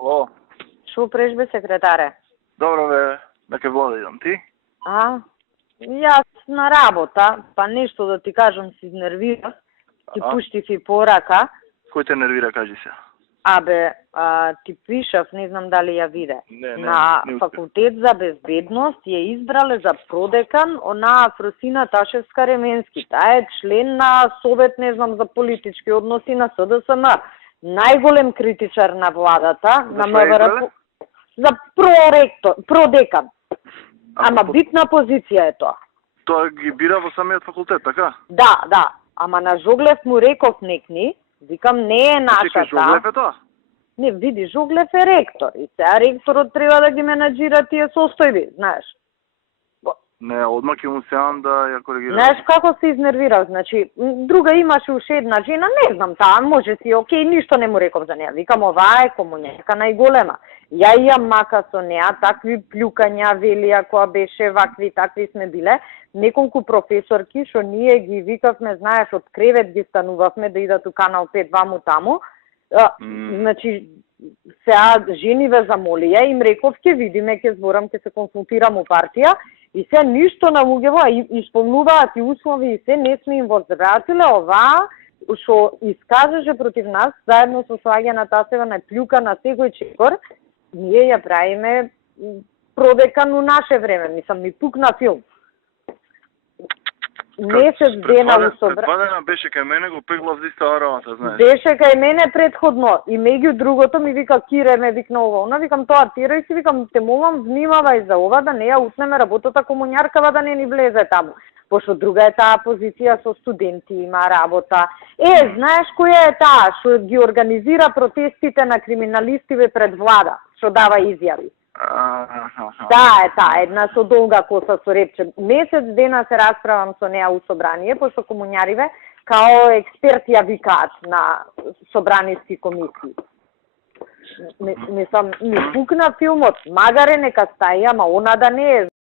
Ало. Шо преш бе, секретаре? Добро бе, дека вода идам ти? Јас на работа, па нешто да ти кажам, се изнервирав. Ти пуштив и порака. Кој те нервира, кажи се? Ти пишав, не знам дали ја виде. Не на успех. Факултет за безбедност ја избрале за продекан она Фросина Ташевска Ременски. Таа е член на Совет, не знам, за политички односи на СДСМ. Најголем критичар на владата, на МВР. За продекан. Ама битна позиција е тоа. Тоа ги бира во самиот факултет, така? Да. Ама на Жоглев му реков некни, викам не е нашата. Жоглев е тоа? Не, види, Жоглев е ректор и сега ректорот треба да ги менаџира тие состојби, знаеш. Не, одма ќе му сеам да ја коригирам. Знаеш како се изнервирав, значи, друга имаше уште една жена, не знам, таа може си, окей, ништо не му реков за неа. Викам, оваа е комуњерка најголема. Ја имам мака со неа, такви плюкања, велија, која беше вакви, такви сме биле. Неколку професорки, што ние ги викавме, знаеш, од кревет ги станувавме да идат у Канал 5 ваму таму. Значи, сега жени ве замолија, им реков, ќе видиме, ќе зборам, ќе се консултирам у партија. И се ништо на луѓево, исполнуваат и услови и се, не сме им возвратиле оваа, што искажеше против нас, заедно со Слагена Тасева на плюка на секој чекор, ние ја правиме продекан у наше време, мислам, ми пукна филм. Месец дена у Предпадена беше кај мене, го пеглав за иста работа, знаеш. Беше кај мене предходно и меѓу другото ми вика Кире, ме викна ова, она викам тоа тирај си, викам те молам внимавај за ова да не ја утнеме работата комуњаркава да не ни влезе таму. Пошто друга е таа позиција со студенти, има работа. Знаеш која е таа што ги организира протестите на криминалистиве пред влада, што дава изјави? Таа, една со долга коса со репче. Месец дена се расправам со неа у собрание, пошто комуњариве као експерти ја викаат на собраниски комисии. Мислам, ми пукна филмот, магаре нека стаја, ама она да не е